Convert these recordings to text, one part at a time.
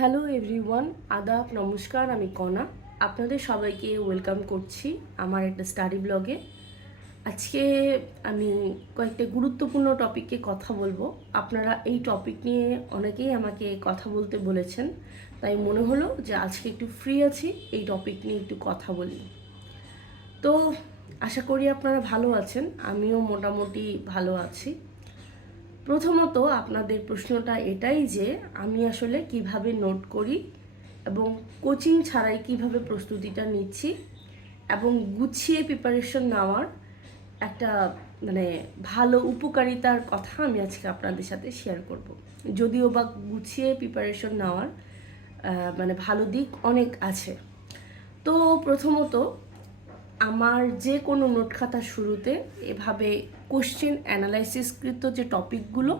Hello everyone, আদাব, নমস্কার। আমি কণা, আপনাদের সবাইকে ওয়েলকাম করছি আমার একটা স্টাডি ব্লগে। আজকে আমি কয়েকটা গুরুত্বপূর্ণ টপিকে কথা বলবো। আপনারা এই টপিক নিয়ে অনেকেই আমাকে কথা বলতে বলেছেন, তাই মনে হলো যে আজকে একটু ফ্রি আছি, এই টপিক নিয়ে একটু কথা বলি। তো আশা করি আপনারা ভালো আছেন, আমিও মোটামুটি ভালো আছি। প্রথমত আপনাদের প্রশ্নটা এটাই যে আমি আসলে কিভাবে নোট করি এবং কোচিং ছাড়াই কিভাবে প্রস্তুতিটা নিচ্ছি এবং গুছিয়ে প্রিপারেশন নেওয়ার একটা ভালো উপকারিতার কথা আমি আজকে আপনাদের সাথে শেয়ার করব। যদিও বা গুছিয়ে প্রিপারেশন নেওয়ার ভালো দিক অনেক আছে। তো প্রথমত আমার যে কোনো নোট খাতার শুরুতে এভাবে কোশ্চেন অ্যানালাইসিসকৃত যে টপিকগুলো,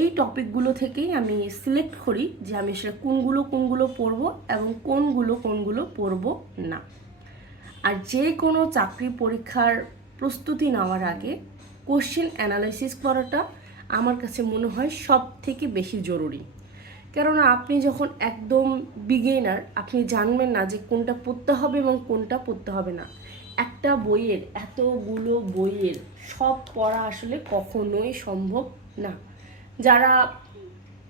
এই টপিকগুলো থেকেই আমি সিলেক্ট করি যে আমি সেটা কোনগুলো পড়বো এবং কোনগুলো পড়বো না। আর যে কোনো চাকরি পরীক্ষার প্রস্তুতি নেওয়ার আগে কোশ্চেন অ্যানালাইসিস করাটা আমার কাছে মনে হয় সব থেকে বেশি জরুরি। কেননা আপনি যখন একদম বিগিনার, আপনি জানবেন না যে কোনটা পড়তে হবে এবং কোনটা পড়তে হবে না। একটা বইয়ের এতগুলো বইয়ের সব পড়া আসলে কখনোই সম্ভব না। যারা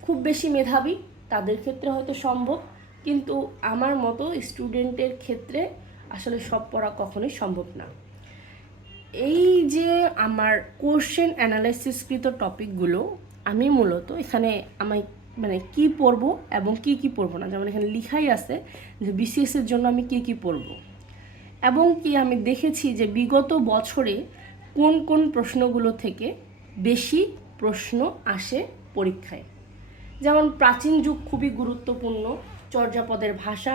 খুব বেশি মেধাবী তাদের ক্ষেত্রে হয়তো সম্ভব, কিন্তু আমার মতো স্টুডেন্টের ক্ষেত্রে আসলে সব পড়া কখনোই সম্ভব না। এই যে আমার কোশ্চেন অ্যানালাইসিসকৃত টপিকগুলো, আমি মূলত এখানে আমি কি পড়বো এবং কি পড়বো না, যেমন এখানে লিখাই আছে যে বিসিএসের জন্য আমি কি পড়বো, এবং কি আমি দেখেছি যে বিগত বছরে কোন প্রশ্নগুলো থেকে বেশি প্রশ্ন আসে পরীক্ষায়। যেমন প্রাচীন যুগ খুবই গুরুত্বপূর্ণ, চর্যাপদের ভাষা,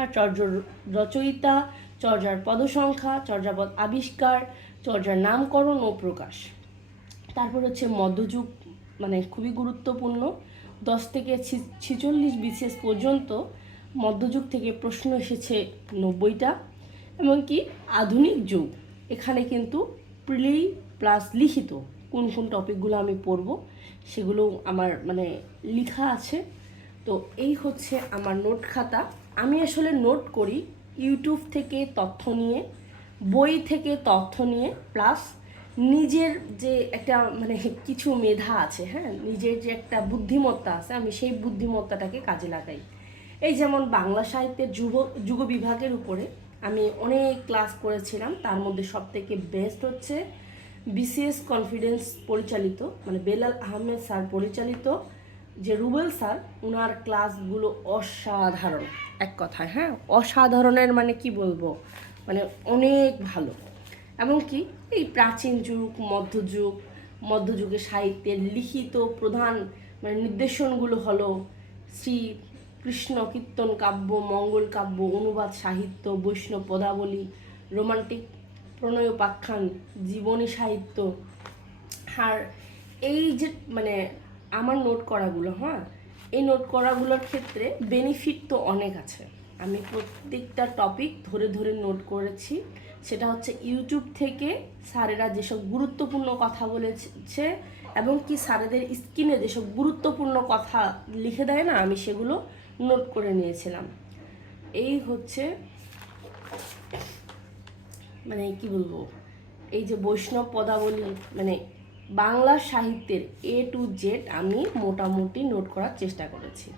রচয়িতা, চর্যার পদসংখ্যা, চর্যাপদ আবিষ্কার, চর্যার নামকরণ ও প্রকাশ। তারপর হচ্ছে মধ্যযুগ, খুবই গুরুত্বপূর্ণ, 10 থেকে 46 বিসিএস পর্যন্ত মধ্যযুগ থেকে প্রশ্ন এসেছে 90টা। এমনকি আধুনিক যুগ, এখানে কিন্তু প্রিলি প্লাস লিখিত কোন টপিকগুলো আমি পড়ব সেগুলো আমার লেখা আছে। তো এই হচ্ছে আমার নোট খাতা। আমি আসলে নোট করি ইউটিউব থেকে তথ্য নিয়ে, বই থেকে তথ্য নিয়ে, প্লাস নিজের যে একটা কিছু মেধা আছে, হ্যাঁ, নিজের যে একটা বুদ্ধিমত্তা আছে, আমি সেই বুদ্ধিমত্তাটাকে কাজে লাগাই। এই যেমন বাংলা সাহিত্যের যুগ বিভাগের উপরে আমি অনেক ক্লাস করেছিলাম, তার মধ্যে সবথেকে বেস্ট হচ্ছে বিসিএস কনফিডেন্স পরিচালিত, বেলাল আহমেদ স্যার পরিচালিত যে রুবেল স্যার, ওনার ক্লাসগুলো অসাধারণ। এক কথায়, হ্যাঁ, অসাধারণের কি বলবো, অনেক ভালো। এমনকি এই প্রাচীন যুগ, মধ্যযুগের সাহিত্যের লিখিত প্রধান নির্দেশনগুলো হলো শ্রী কৃষ্ণ কীর্তন কাব্য, মঙ্গল কাব্য, অনুবাদ সাহিত্য, বৈষ্ণব পদাবলী, রোমান্টিক প্রণয়োপাখ্যান, জীবনী সাহিত্য। আর এই যে আমার নোট করাগুলো, হ্যাঁ, এই নোট করাগুলোর ক্ষেত্রে বেনিফিট তো অনেক আছে। আমি প্রত্যেকটা টপিক ধরে ধরে নোট করেছি। সেটা হচ্ছে ইউটিউব থেকে স্যারেরা যেসব গুরুত্বপূর্ণ কথা বলেছে এবং কি স্যারেদের স্ক্রিনে যেসব গুরুত্বপূর্ণ কথা লিখে দেয় না, আমি সেগুলো নোট করে নিয়েছিলাম। এই হচ্ছে কি বলবো, এই যে বৈষ্ণব পদাবলী, বাংলা সাহিত্যের A to Z আমি মোটামুটি নোট করার চেষ্টা করেছি।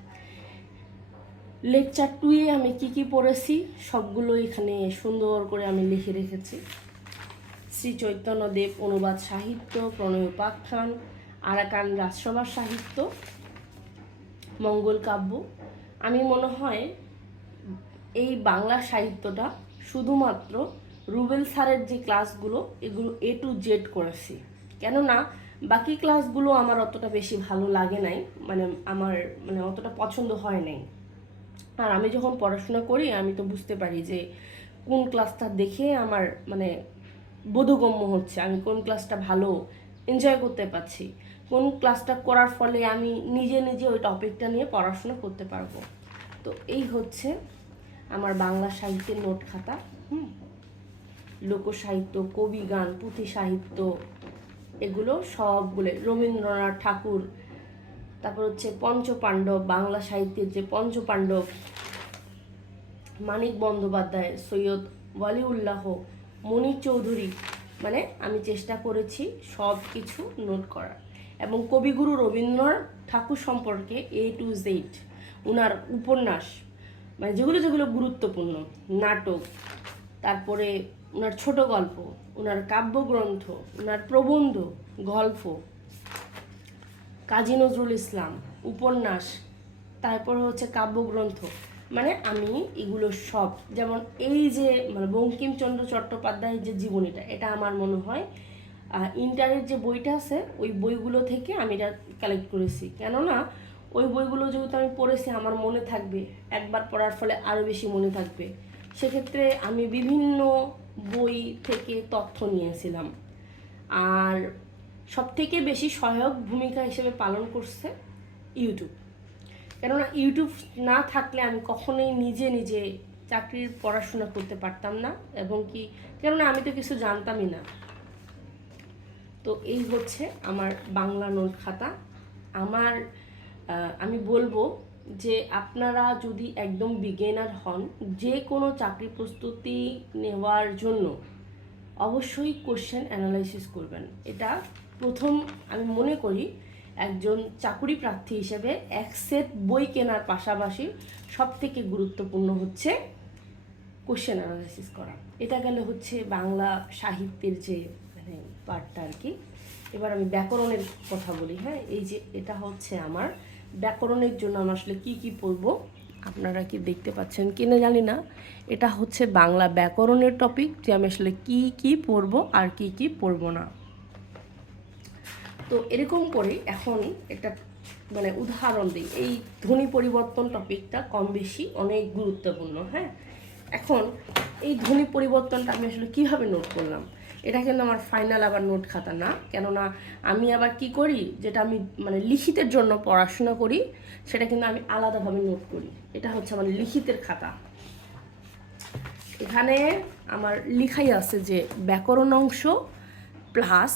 লেকচার 2-এ আমি কি পড়েছি সবগুলো এখানে সুন্দর করে আমি লিখে রেখেছি। শ্রী চৈতন্যদেব অনুবাদ সাহিত্য, প্রণয়োপাখ্যান, আরাকান রাজসভার সাহিত্য, মঙ্গল কাব্য। আমি মনে হয় এই বাংলা সাহিত্যটা শুধুমাত্র রুবেল স্যারের যে ক্লাসগুলো, এগুলো A to Z করেছি। কেননা বাকি ক্লাসগুলো আমার অতটা বেশি ভালো লাগে নাই, আমার অতটা পছন্দ হয় নাই। আর আমি যখন পড়াশোনা করি আমি তো বুঝতে পারি যে কোন ক্লাসটা দেখে আমার বোধগম্য হচ্ছে, আমি কোন ক্লাসটা ভালো এনজয় করতে পারছি, কোন ক্লাসটা করার ফলে আমি নিজে ওই টপিকটা নিয়ে পড়াশোনা করতে পারবো। তো এই হচ্ছে আমার বাংলা সাহিত্যের নোট খাতা। লোকসাহিত্য, কবি গান, পুঁথি সাহিত্য, এগুলো সবগুলো, রবীন্দ্রনাথ ঠাকুর, তারপর হচ্ছে পঞ্চপাণ্ডব, বাংলা সাহিত্যের যে পঞ্চপাণ্ডব, মানিক বন্দ্যোপাধ্যায়, সৈয়দ ওয়ালিউল্লাহ, মনির চৌধুরী, মানে আমি চেষ্টা করেছি সব কিছু নোট করার। এবং কবিগুরু রবীন্দ্রনাথ ঠাকুর সম্পর্কে A to Z, ওনার উপন্যাস, মানে যেগুলো যেগুলো গুরুত্বপূর্ণ, নাটক, তারপরে ওনার ছোট গল্প, ওনার কাব্যগ্রন্থ, ওনার প্রবন্ধ, গল্প, কাজী নজরুল ইসলাম, উপন্যাস, তারপর হচ্ছে কাব্যগ্রন্থ, মানে আমি এগুলো সব, যেমন এই যে মানে বঙ্কিমচন্দ্র চট্টোপাধ্যায়ের যে জীবনীটা, এটা আমার মনে হয় ইন্টারের যে বইটা আছে ওই বইগুলো থেকে আমি এটা কালেক্ট করেছি। কেননা ওই বইগুলো যেহেতু আমি পড়েছি আমার মনে থাকবে, একবার পড়ার ফলে আরও বেশি মনে থাকবে। সেক্ষেত্রে আমি বিভিন্ন বই থেকে তথ্য নিয়েছিলাম। আর সবথেকে বেশি সহায়ক ভূমিকা হিসেবে পালন করছে ইউটিউব। কেননা ইউটিউব না থাকলে আমি কখনোই নিজে নিজে চাকরির পড়াশোনা করতে পারতাম না, এবং কি কেননা আমি তো কিছু জানতামই না। তো এই হচ্ছে আমার বাংলা নোট খাতা। আমি বলবো যে আপনারা যদি একদম বিগিনার হন, যে কোনো চাকরি প্রস্তুতি নেওয়ার জন্য অবশ্যই কোশ্চেন অ্যানালাইসিস করবেন। এটা প্রথম আমি মনে করি একজন চাকরি প্রার্থী হিসেবে এক সেট বই কেনার পাশাপাশি সবথেকে গুরুত্বপূর্ণ হচ্ছে কোশ্চেন অ্যানালাইসিস করা। এটা গেলে হচ্ছে বাংলা সাহিত্যের যে মানে পার্টটা আর কি। এবার আমি ব্যাকরণের কথা বলি। হ্যাঁ, এই যে এটা হচ্ছে আমার ব্যাকরণের জন্য আমি আসলে কী কী পড়বো, আপনারা কি দেখতে পাচ্ছেন কিনা জানি না। এটা হচ্ছে বাংলা ব্যাকরণের টপিক, যে আমি আসলে কী কী পড়বো আর কী কী পড়বো না। তো এরকম করে এখন একটা মানে উদাহরণ দিই। এই ধ্বনি পরিবর্তন টপিকটা কম বেশি অনেক গুরুত্বপূর্ণ। হ্যাঁ, এখন এই ধ্বনি পরিবর্তনটা আমি আসলে কীভাবে নোট করলাম, এটা কিন্তু আমার ফাইনাল আবার নোট খাতা না। কেননা আমি আবার কি করি, যেটা আমি মানে লিখিতের জন্য পড়াশোনা করি সেটা কিন্তু আমি আলাদাভাবে নোট করি। এটা হচ্ছে আমার লিখিতের খাতা। এখানে আমার লিখাই আছে যে ব্যাকরণ অংশ প্লাস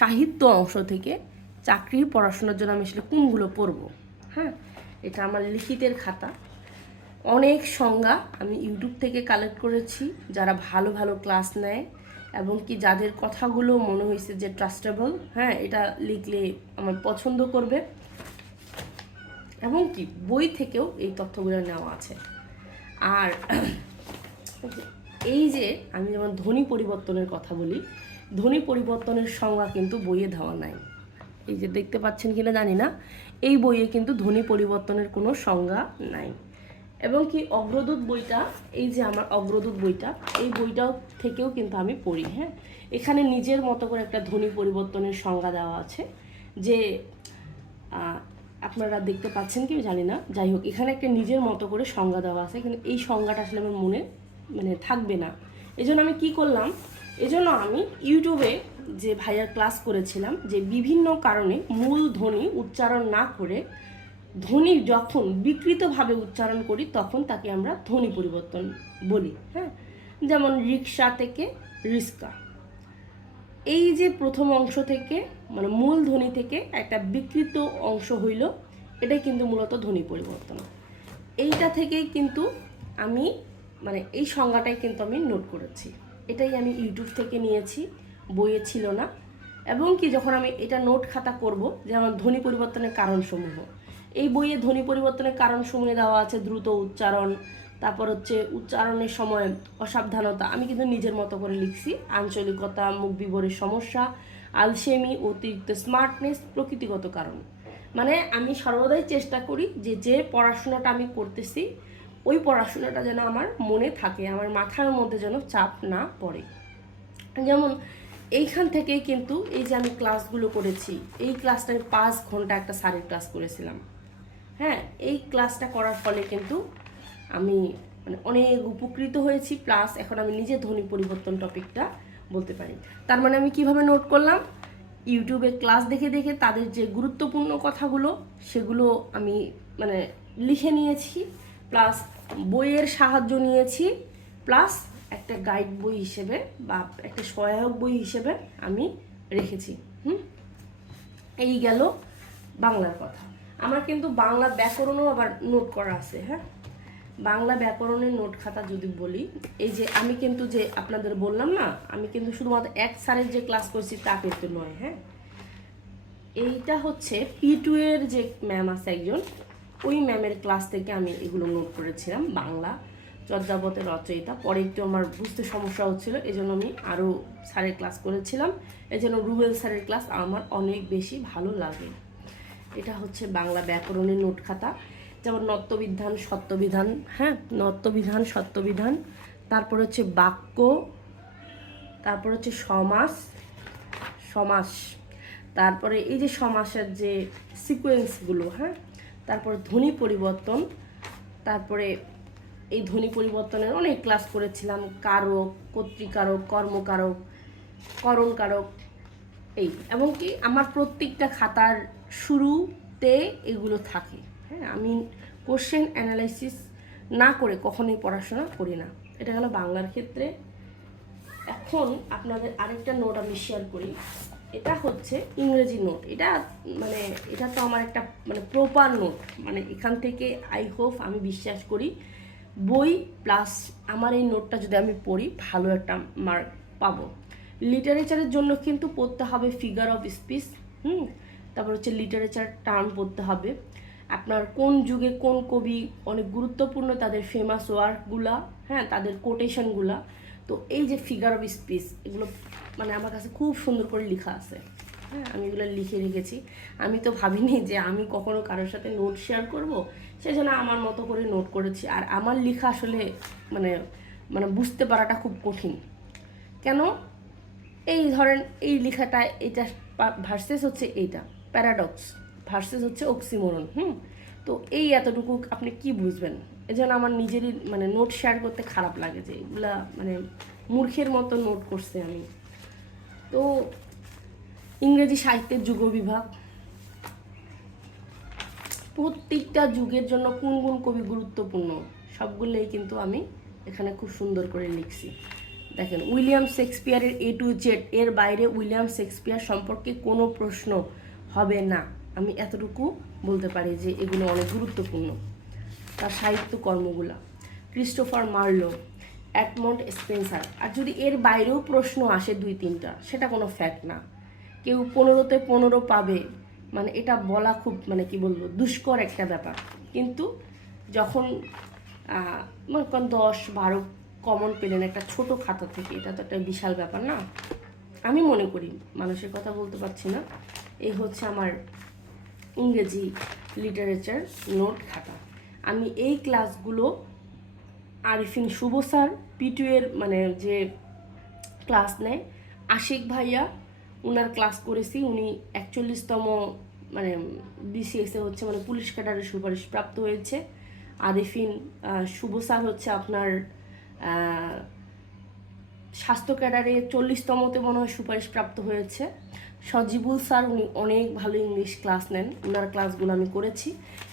সাহিত্য অংশ থেকে চাকরির পড়াশোনার জন্য আমি আসলে কোনগুলো পড়বো। হ্যাঁ, এটা আমার লিখিতের খাতা। অনেক সংজ্ঞা আমি ইউটিউব থেকে কালেক্ট করেছি, যারা ভালো ভালো ক্লাস নেয় এবং কি যাদের কথাগুলো মনে হয়েছে যে ট্রাস্টেবল, হ্যাঁ এটা লিখলে আমার পছন্দ করবে, এবং কি বই থেকেও এই তথ্যগুলো নেওয়া আছে। আর এই যে আমি যেমন ধ্বনি পরিবর্তনের কথা বলি, ধ্বনি পরিবর্তনের সংজ্ঞা কিন্তু বইয়ে দেওয়া নাই। এই যে দেখতে পাচ্ছেন কিনা জানি না, এই বইয়ে কিন্তু ধ্বনি পরিবর্তনের কোনো সংজ্ঞা নাই। এবং কি অগ্রদূত বইটা, এই যে আমার অগ্রদূত বইটা, এই বইটাও থেকেও কিন্তু আমি পড়ি। হ্যাঁ, এখানে নিজের মতো করে একটা ধ্বনি পরিবর্তনের সংজ্ঞা দেওয়া আছে, যে আপনারা দেখতে পাচ্ছেন কি জানি না, যাই হোক এখানে একটা নিজের মতো করে সংজ্ঞা দেওয়া আছে, কিন্তু এই সংজ্ঞাটা আসলে আমার মনে মানে থাকবে না। এজন্য আমি কি করলাম, এজন্য আমি ইউটিউবে যে ভাইয়ার ক্লাস করেছিলাম যে বিভিন্ন কারণে মূল ধ্বনি উচ্চারণ না করে ধ্বনি যখন বিকৃতভাবে উচ্চারণ করি তখন তাকে আমরা ধ্বনি পরিবর্তন বলি। হ্যাঁ, যেমন রিক্সা থেকে রিস্কা, এই যে প্রথম অংশ থেকে মানে মূল ধ্বনি থেকে একটা বিকৃত অংশ হইল, এটাই কিন্তু মূলত ধ্বনি পরিবর্তন। এইটা থেকেই কিন্তু আমি মানে এই সংজ্ঞাটাই কিন্তু আমি নোট করেছি। এটাই আমি ইউটিউব থেকে নিয়েছি, বইয়ে ছিল না। এবং কি যখন আমি এটা নোট খাতা করব, যেমন ধ্বনি পরিবর্তনের কারণসমূহ, এই বইয়ে ধ্বনি পরিবর্তনের কারণসমূহ দেওয়া আছে দ্রুত উচ্চারণ, তারপর হচ্ছে উচ্চারণের সময় অসাবধানতা, আমি কিন্তু নিজের মতো করে লিখছি, আঞ্চলিকতা, মুখ বিবরের সমস্যা, আলসেমি, অতিরিক্ত স্মার্টনেস, প্রকৃতিগত কারণ। মানে আমি সর্বদাই চেষ্টা করি যে যে পড়াশোনাটা আমি করতেছি ওই পড়াশোনাটা যেন আমার মনে থাকে, আমার মাথার মধ্যে যেন চাপ না পড়ে। যেমন এইখান থেকেই কিন্তু এই যে আমি ক্লাসগুলো করেছি, এই ক্লাসটা আমি 5 ঘন্টা একটা স্যারের ক্লাস করেছিলাম। হ্যাঁ, এই ক্লাসটা করার ফলে কিন্তু আমি মানে অনেক উপকৃত হয়েছি, প্লাস এখন আমি নিজে ধ্বনি পরিবর্তন টপিকটা বলতে পারি। তার মানে আমি কিভাবে নোট করলাম, ইউটিউবে ক্লাস দেখে দেখে তাদের যে গুরুত্বপূর্ণ কথাগুলো সেগুলো আমি মানে লিখে নিয়েছি, প্লাস বইয়ের সাহায্য নিয়েছি, প্লাস একটা গাইড বই হিসেবে বা একটা সহায়ক বই হিসেবে আমি রেখেছি। এই গেল বাংলার কথা। আমার কিন্তু বাংলা ব্যাকরণও আবার নোট করা আছে। হ্যাঁ, বাংলা ব্যাকরণের নোট খাতা যদি বলি, এই যে আমি কিন্তু যে আপনাদের বললাম না, আমি কিন্তু শুধুমাত্র এক স্যারের যে ক্লাস করছি তা কিন্তু নয়। হ্যাঁ, এইটা হচ্ছে P2 এর যে ম্যাম আছে একজন, ওই ম্যামের ক্লাস থেকে আমি এগুলো নোট করেছিলাম। বাংলা চর্যাপদের রচয়িতা, পরে একটু আমার বুঝতে সমস্যা হচ্ছিলো, এই জন্য আমি আরও স্যারের ক্লাস করেছিলাম। এই জন্য রুবেল স্যারের ক্লাস আমার অনেক বেশি ভালো লাগে। এটা হচ্ছে বাংলা ব্যাকরণের নোট খাতা, যেমন নত্যবিধান, সত্যবিধান। হ্যাঁ, নত্যবিধান, সত্যবিধান, তারপর হচ্ছে বাক্য, তারপর হচ্ছে সমাস, সমাস, তারপরে এই যে সমাসের যে সিকোয়েন্সগুলো। হ্যাঁ, তারপর ধ্বনি পরিবর্তন, তারপরে এই ধ্বনি পরিবর্তনের অনেক ক্লাস করেছিলাম। কারক, কর্তৃকারক, কর্মকারক, করণকারক, এই এমনকি আমার প্রত্যেকটা খাতার শুরুতে এগুলো থাকে। হ্যাঁ, আমি কোশ্চেন অ্যানালাইসিস না করে কখনোই পড়াশোনা করি না। এটা গেল বাংলার ক্ষেত্রে। এখন আপনাদের আরেকটা নোট আমি শেয়ার করি। এটা হচ্ছে ইংরেজি নোট। এটা মানে এটা তো আমার একটা মানে প্রপার নোট, মানে এখান থেকে আই হোপ, আমি বিশ্বাস করি বই প্লাস আমার এই নোটটা যদি আমি পড়ি ভালো একটা মার্ক পাবো। লিটারেচারের জন্য কিন্তু পড়তে হবে ফিগার অফ স্পিচ, তারপর হচ্ছে লিটারেচার টার্ম পড়তে হবে। আপনার কোন যুগে কোন কবি অনেক গুরুত্বপূর্ণ, তাদের ফেমাস ওয়ার্কগুলা, হ্যাঁ, তাদের কোটেশনগুলা। তো এই যে ফিগার অফ স্পিচ, এগুলো মানে আমার কাছে খুব সুন্দর করে লেখা আছে। হ্যাঁ, আমি এগুলো লিখে রেখেছি। আমি তো ভাবিনি যে আমি কখনো কারোর সাথে নোট শেয়ার করব, সেজন্য আমার মতো করে নোট করেছি। আর আমার লেখা আসলে মানে মানে বুঝতে পারাটা খুব কঠিন। কেন? এই ধরেন এই লেখাটা, এটা ভার্সেস হচ্ছে এইটা প্যারাডক্স, ভার্সেস হচ্ছে অক্সিমোরন। তো এই এতটুকু আপনি কি বুঝবেন? এজন্য আমার নিজেরই মানে নোট শেয়ার করতে খারাপ লাগে যে এগুলা মানে মূর্খের মতো নোট করছে আমি। তো ইংরেজি সাহিত্যের যুগ বিভাগ, প্রত্যেকটা যুগের জন্য কোন কোন কবি গুরুত্বপূর্ণ সবগুলোই কিন্তু আমি এখানে খুব সুন্দর করে লিখছি। দেখেন, উইলিয়াম শেক্সপিয়ারের A to Z, এর বাইরে উইলিয়াম শেক্সপিয়ার সম্পর্কে কোনো প্রশ্ন হবে না। আমি এতটুকু বলতে পারি যে এগুলো অনেক গুরুত্বপূর্ণ, তার সাহিত্য কর্মগুলা। Christopher Marlowe, Edmund Spenser. আর যদি এর বাইরেও প্রশ্ন আসে 2-3টা, সেটা কোনো ফ্যাক্ট না। কেউ 15তে 15 পাবে, মানে এটা বলা খুব মানে কি বলবো দুষ্কর একটা ব্যাপার। কিন্তু যখন মনে করেন 10-12 কমন পেলেন একটা ছোট খাতা থেকে, এটা তো একটা বিশাল ব্যাপার না? আমি মনে করি, মানুষের কথা বলতে পারছি না। এই হচ্ছে আমার ইংরেজি লিটারেচার নোট খাতা। আমি এই ক্লাসগুলো আরিফিন শুভ স্যার, P2 এর মানে যে ক্লাস নেয়, আশিক ভাইয়া, ওনার ক্লাস করেছি। উনি 41তম মানে BCS হচ্ছে মানে পুলিশ ক্যাডারের সুপারিশ প্রাপ্ত হয়েছে। আরিফিন শুভ স্যার হচ্ছে আপনার স্বাস্থ্য ক্যাডারে 40তমতে মনে হয় সুপারিশ প্রাপ্ত হয়েছে। সজিবুল স্যার, উনি অনেক ভালো ইংলিশ ক্লাস নেন, ওনার ক্লাসগুলো আমি করেছি।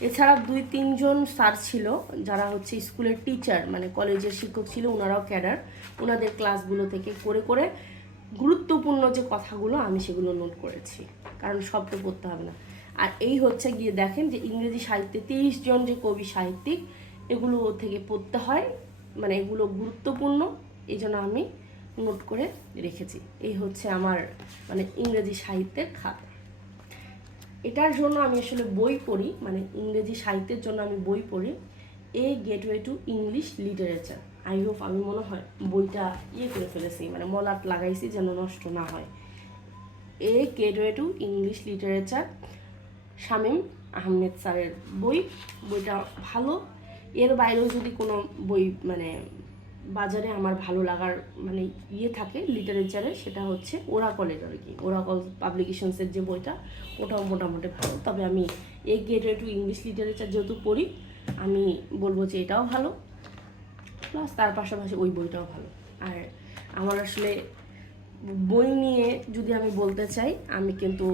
এছাড়া 2-3জন স্যার ছিল যারা হচ্ছে স্কুলের টিচার, মানে কলেজের শিক্ষক ছিল, ওনারাও ক্যাডার। ওনাদের ক্লাসগুলো থেকে করে করে গুরুত্বপূর্ণ যে কথাগুলো আমি সেগুলো নোট করেছি, কারণ সব তো পড়তে হবে না। আর এই হচ্ছে গিয়ে দেখেন যে ইংরেজি সাহিত্যে 30 জন যে কবি সাহিত্যিক, এগুলো থেকে পড়তে হয়, মানে এগুলো গুরুত্বপূর্ণ, এই জন্য আমি নোট করে রেখেছি। এই হচ্ছে আমার মানে ইংরেজি সাহিত্যের খাত। এটার জন্য আমি আসলে বই পড়ি, মানে ইংরেজি সাহিত্যের জন্য আমি বই পড়ি, এ gateway to English literature. I hope আমি মনে হয় বইটা করে ফেলেছি, মানে মলাট লাগাইছি যেন নষ্ট না হয়। এ gateway to English literature, Shamim Ahmed স্যারের বই। বইটা ভালো। এর বাইরেও যদি কোনো বই মানে বাজারে আমার ভালো লাগার মানে থাকে লিটারেচারে, সেটা হচ্ছে ওরাকলের আর কি, ওরাকল পাবলিকেশনসের যে বইটা, ওটাও মোটামুটি ভালো। তবে আমি এই গেটওয়ে টু ইংলিশ লিটারেচার যেহেতু পড়ি, আমি বলবো যে এটাও ভালো, প্লাস তার পাশাপাশি ওই বইটাও ভালো। আর আমার আসলে বই নিয়ে যদি আমি বলতে চাই, আমি কিন্তু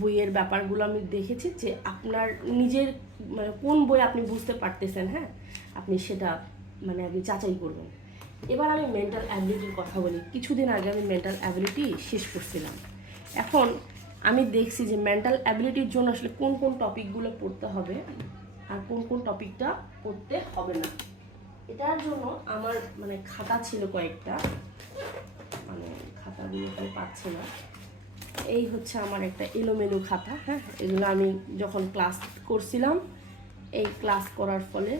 বইয়ের ব্যাপারগুলো আমি দেখেছি যে আপনার নিজের মানে কোন বই আপনি বুঝতে পারতেছেন, হ্যাঁ, আপনি সেটা মানে আপনি যাচাই করবেন। এবার আমি মেন্টাল অ্যাবিলিটির কথা বলি। কিছুদিন আগে আমি মেন্টাল অ্যাবিলিটি শেষ করছিলাম। এখন আমি দেখছি যে মেন্টাল অ্যাবিলিটির জন্য আসলে কোন কোন টপিকগুলো পড়তে হবে আর কোন কোন টপিকটা পড়তে হবে না। এটার জন্য আমার মানে খাতা ছিল কয়েকটা, মানে খাতাগুলো আমি পাচ্ছি না। এই হচ্ছে আমার একটা এলোমেলো খাতা। হ্যাঁ, এগুলো আমি যখন ক্লাস করছিলাম, এই ক্লাস করার ফলে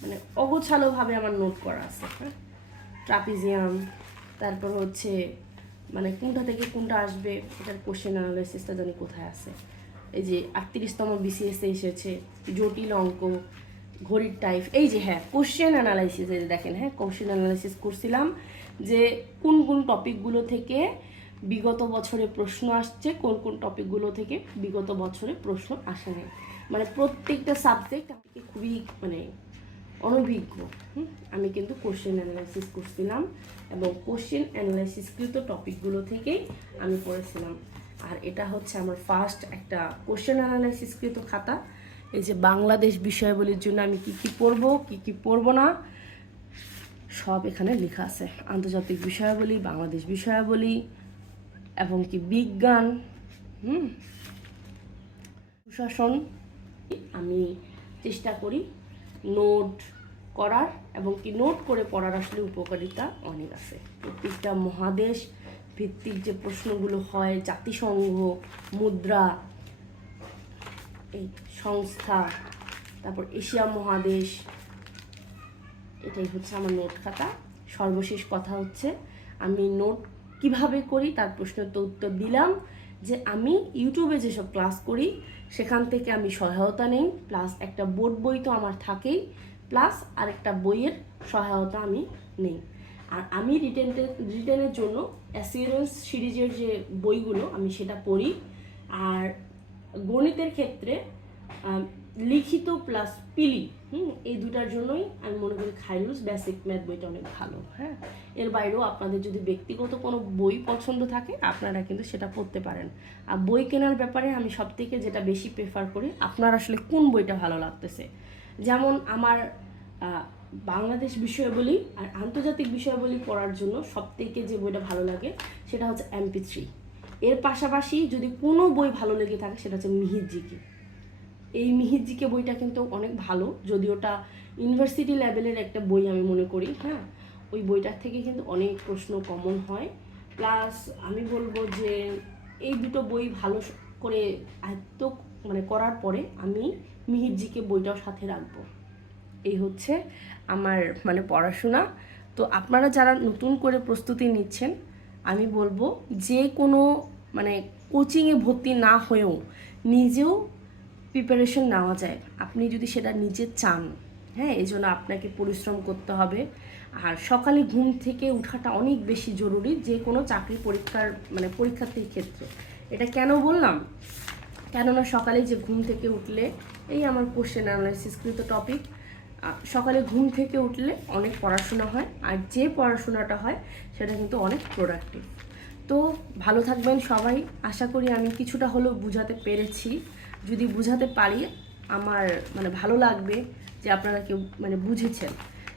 মানে অগোছালোভাবে আমার নোট করা আছে। হ্যাঁ, ট্রাপিজিয়াম, তারপর হচ্ছে মানে কোনটা থেকে কোনটা আসবে এটার কোশ্চেন অ্যানালাইসিসটা জানি কোথায় আছে। এই যে 38তম বিসিএসে এসেছে জটিল অঙ্ক, ঘড়ির টাইপ, এই যে হ্যাঁ কোশ্চেন অ্যানালাইসিস, এই যে দেখেন, হ্যাঁ কোশ্চেন অ্যানালাইসিস করছিলাম যে কোন কোন টপিকগুলো থেকে বিগত বছরে প্রশ্ন আসছে, কোন কোন টপিকগুলো থেকে বিগত বছরে প্রশ্ন আসে নাই। মানে প্রত্যেকটা সাবজেক্ট আমাকে খুবই মানে অনভিজ্ঞ। আমি কিন্তু কোশ্চেন অ্যানালাইসিস করছিলাম এবং কোশ্চেন অ্যানালাইসিসকৃত টপিকগুলো থেকেই আমি পড়েছিলাম। আর এটা হচ্ছে আমার ফার্স্ট একটা কোশ্চেন অ্যানালাইসিসকৃত খাতা। এই যে বাংলাদেশ বিষয়াবলীর জন্য আমি কি কি পড়বো, কি কি পড়বো না, সব এখানে লেখা আছে। আন্তর্জাতিক বিষয়াবলী, বাংলাদেশ বিষয়াবলী এবং কি বিজ্ঞান, সুশাসন। আমি চেষ্টা করি নোট করার এবং কি নোট করে পড়ার আসলে উপকারিতা অনেক আছে। প্রত্যেকটা মহাদেশ ভিত্তিক যে প্রশ্নগুলো হয়, জাতিসংঘ, মুদ্রা, এই সংস্থা, তারপর এশিয়া মহাদেশ, এটাই হচ্ছে আমার নোট খাতা। সর্বশেষ কথা হচ্ছে আমি নোট কিভাবে করি তার প্রশ্নের তো উত্তর দিলাম, যে আমি ইউটিউবে যেসব ক্লাস করি সেখান থেকে আমি সহায়তা নেই, প্লাস একটা বোর্ড বই তো আমার থাকেই, প্লাস আরেকটা বইয়ের সহায়তা আমি নেই। আর আমি রিটেনের জন্য অ্যাসিউরেন্স সিরিজের যে বইগুলো আমি সেটা পড়ি। আর গণিতের ক্ষেত্রে লিখিত প্লাস পিলি, এই দুটার জন্যই আমি মনে করি খাইরুস বেসিক ম্যাথ বইটা অনেক ভালো। হ্যাঁ, এর বাইরেও আপনাদের যদি ব্যক্তিগত কোনো বই পছন্দ থাকে আপনারা কিন্তু সেটা পড়তে পারেন। আর বই কেনার ব্যাপারে আমি সবথেকে যেটা বেশি প্রেফার করি, আপনার আসলে কোন বইটা ভালো লাগতেছে। যেমন আমার বাংলাদেশ বিষয়াবলী আর আন্তর্জাতিক বিষয়াবলী পড়ার জন্য সবথেকে যে বইটা ভালো লাগে সেটা হচ্ছে MP3। এর পাশাপাশি যদি কোনো বই ভালো লেগে থাকে সেটা হচ্ছে মিহির জিকে। এই মিহির জিকে বইটা কিন্তু অনেক ভালো, যদি ওটা ইউনিভার্সিটি লেভেলের একটা বই আমি মনে করি। হ্যাঁ, ওই বইটার থেকে কিন্তু অনেক প্রশ্ন কমন হয়। প্লাস আমি বলবো যে এই দুটো বই ভালো করে আয়ত্ত মানে করার পরে আমি মিহির জিকে বইটাও সাথে রাখবো। এই হচ্ছে আমার মানে পড়াশোনা। তো আপনারা যারা নতুন করে প্রস্তুতি নিচ্ছেন, আমি বলবো যে কোনো মানে কোচিংয়ে ভর্তি না হয়েও নিজেও প্রিপারেশন নেওয়া যায়, আপনি যদি সেটা নিজে চান। হ্যাঁ, এই জন্য আপনাকে পরিশ্রম করতে হবে। আর সকালে ঘুম থেকে ওঠাটা অনেক বেশি জরুরি যে কোনো চাকরি পরীক্ষার মানে পরীক্ষার্থীর ক্ষেত্রে। এটা কেন বললাম, কেননা সকালে যে ঘুম থেকে উঠলে এই আমার কোশ্চেন অ্যানালাইসিসকৃত টপিক, সকালে ঘুম থেকে উঠলে অনেক পড়াশোনা হয়, আর যে পড়াশোনাটা হয় সেটা কিন্তু অনেক প্রোডাক্টিভ। তো ভালো থাকবেন সবাই। আশা করি আমি কিছুটা হলেও বুঝাতে পেরেছি। যদি বুঝাতে পারি আমার মানে ভালো লাগবে যে আপনারা কেউ মানে বুঝেছেন।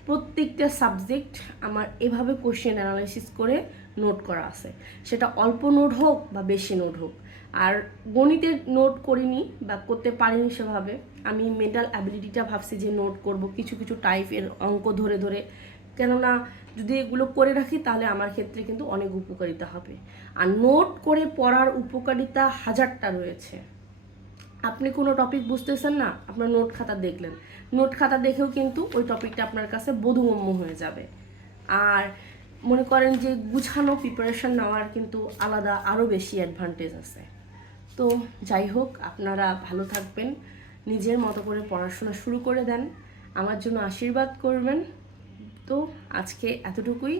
প্রত্যেকটা সাবজেক্ট আমার এভাবে কোশ্চেন অ্যানালাইসিস করে নোট করা আছে, সেটা অল্প নোট হোক বা বেশি নোট হোক। আর গণিতের নোট করিনি বা করতে পারিনি সেভাবে, আমি মেন্টাল অ্যাবিলিটিটা ভাবছি যে নোট করব কিছু কিছু টাইপের অঙ্ক ধরে ধরে, কেননা যদি এগুলো করে রাখি তাহলে আমার ক্ষেত্রে কিন্তু অনেক উপকারিতা হবে। আর নোট করে পড়ার উপকারিতা হাজারটা রয়েছে। আপনি কোনো টপিক বুঝতেছেন না, আপনার নোট খাতা দেখলেন, নোট খাতা দেখেও কিন্তু ওই টপিকটা আপনার কাছে বোধগম্য হয়ে যাবে। আর মনে করেন যে গুছানো প্রিপারেশন নেওয়ার কিন্তু আলাদা আরও বেশি অ্যাডভান্টেজ আছে। তো যাই হোক, আপনারা ভালো থাকবেন, নিজের মতো করে পড়াশোনা শুরু করে দেন, আমার জন্য আশীর্বাদ করবেন। তো আজকে এতটুকুই।